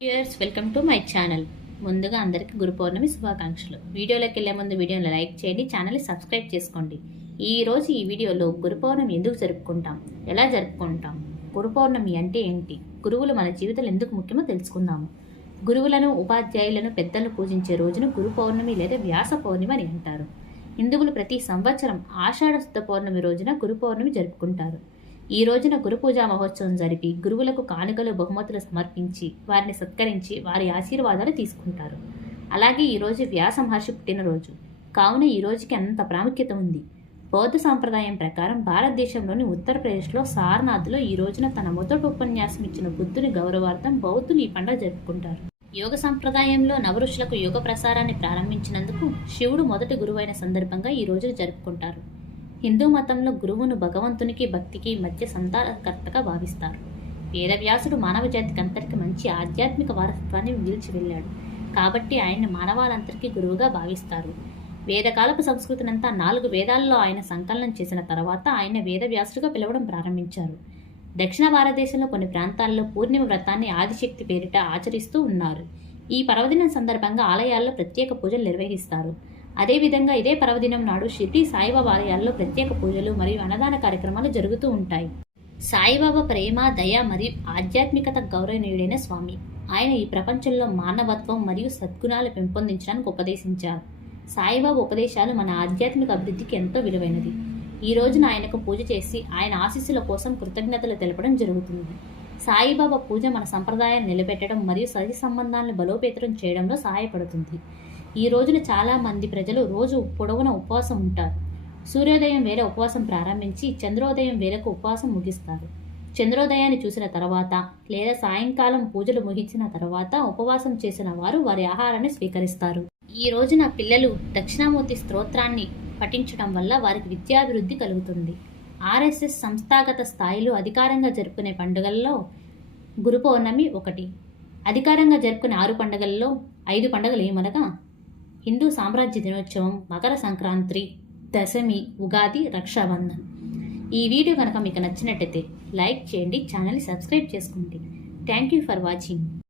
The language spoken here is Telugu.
Viewers welcome to my channel ముందుగా అందరికీ గురు పౌర్ణమి శుభాకాంక్షలు. వీడియోలోకి వెళ్ళే ముందు వీడియోని లైక్ చేయండి ఛానల్ని సబ్స్క్రైబ్ చేసుకోండి. ఈ రోజు ఈ వీడియోలో గురు పౌర్ణమి ఎందుకు జరుపుకుంటాం? ఎలా జరుపుకుంటాం? గురు పౌర్ణమి అంటే ఏంటి? గురువులు మన జీవితంలో ఎందుకు ముఖ్యమో తెలుసుకుందాము. గురువులను ఉపాధ్యాయులను పెద్దలను పూజించే రోజును గురు పౌర్ణమి లేదా వ్యాస పౌర్ణమి అని అంటారు. హిందువులు ప్రతి సంవత్సరం ఆషాఢ శుద్ధ పౌర్ణమి రోజున గురు పౌర్ణమి జరుపుకుంటారు. ఈ రోజున గురు పూజా మహోత్సవం జరిపి గురువులకు కానుకలు బహుమతులు సమర్పించి వారిని సత్కరించి వారి ఆశీర్వాదాలు తీసుకుంటారు. అలాగే ఈరోజు వ్యాస మహర్షి పుట్టినరోజు. కావున ఈ రోజుకి అంత ప్రాముఖ్యత ఉంది. బౌద్ధ సాంప్రదాయం ప్రకారం భారతదేశంలోని ఉత్తరప్రదేశ్లో సారనాథ్లో ఈ రోజున తన మొదటి ఉపన్యాసం ఇచ్చిన బుద్ధుని గౌరవార్థం బౌద్ధులు ఈ పండుగ జరుపుకుంటారు. యోగ సంప్రదాయంలో నవరుషులకు యోగ ప్రసారాన్ని ప్రారంభించినందుకు శివుడు మొదటి గురువైన సందర్భంగా ఈ రోజును జరుపుకుంటారు. హిందూ మతంలో గురువును భగవంతునికి భక్తికి మధ్య సంతానకర్తగా భావిస్తారు. వేదవ్యాసుడు మానవ జాతికి అంతటికి మంచి ఆధ్యాత్మిక వారసత్వాన్ని నిలిచి వెళ్ళాడు. కాబట్టి ఆయన్ని మానవాళందరికీ గురువుగా భావిస్తారు. వేదకాలపు సంస్కృతినంతా నాలుగు వేదాల్లో ఆయన సంకలనం చేసిన తర్వాత ఆయన వేదవ్యాసుడిగా పిలవడం ప్రారంభించారు. దక్షిణ భారతదేశంలో కొన్ని ప్రాంతాల్లో పూర్ణిమ వ్రతాన్ని ఆదిశక్తి పేరిట ఆచరిస్తూ ఉన్నారు. ఈ పర్వదినం సందర్భంగా ఆలయాల్లో ప్రత్యేక పూజలు నిర్వహిస్తారు. అదేవిధంగా ఇదే పర్వదినం నాడు షిర్డీ సాయిబాబా ఆలయాల్లో ప్రత్యేక పూజలు మరియు అన్నదాన కార్యక్రమాలు జరుగుతూ ఉంటాయి. సాయిబాబా ప్రేమ దయ మరియు ఆధ్యాత్మికత గౌరవనీయుడైన స్వామి. ఆయన ఈ ప్రపంచంలో మానవత్వం మరియు సద్గుణాలు పెంపొందించడానికి ఉపదేశించారు. సాయిబాబా ఉపదేశాలు మన ఆధ్యాత్మిక అభివృద్ధికి ఎంతో విలువైనది ఈ రోజున ఆయనకు పూజ చేసి ఆయన ఆశీస్సుల కోసం కృతజ్ఞతలు తెలపడం జరుగుతుంది. సాయిబాబా పూజ మన సంప్రదాయాన్ని నిలబెట్టడం మరియు సహజ సంబంధాలను బలోపేతం చేయడంలో సహాయపడుతుంది. ఈ రోజున చాలామంది ప్రజలు రోజు పొడవున ఉపవాసం ఉంటారు. సూర్యోదయం వేళ ఉపవాసం ప్రారంభించి చంద్రోదయం వేళకు ఉపవాసం ముగిస్తారు. చంద్రోదయాన్ని చూసిన తర్వాత లేదా సాయంకాలం పూజలు ముగించిన తర్వాత ఉపవాసం చేసిన వారు వారి ఆహారాన్ని స్వీకరిస్తారు. ఈ రోజున పిల్లలు దక్షిణామూర్తి స్తోత్రాన్ని పఠించడం వల్ల వారికి విద్యాభివృద్ధి కలుగుతుంది. ఆర్ఎస్ఎస్ సంస్థాగత స్థాయిలో అధికారంగా జరుపుకునే పండుగల్లో గురు పౌర్ణమి ఒకటి. అధికారంగా జరుపుకునే ఆరు పండుగల్లో ఐదు పండుగలు ఏమనగా హిందూ సామ్రాజ్య దినోత్సవం మకర సంక్రాంతి దశమి ఉగాది రక్షాబంధన్. ఈ వీడియో కనుక మీకు నచ్చినట్టయితే లైక్ చేయండి ఛానల్ని సబ్స్క్రైబ్ చేసుకోండి. Thank you for watching.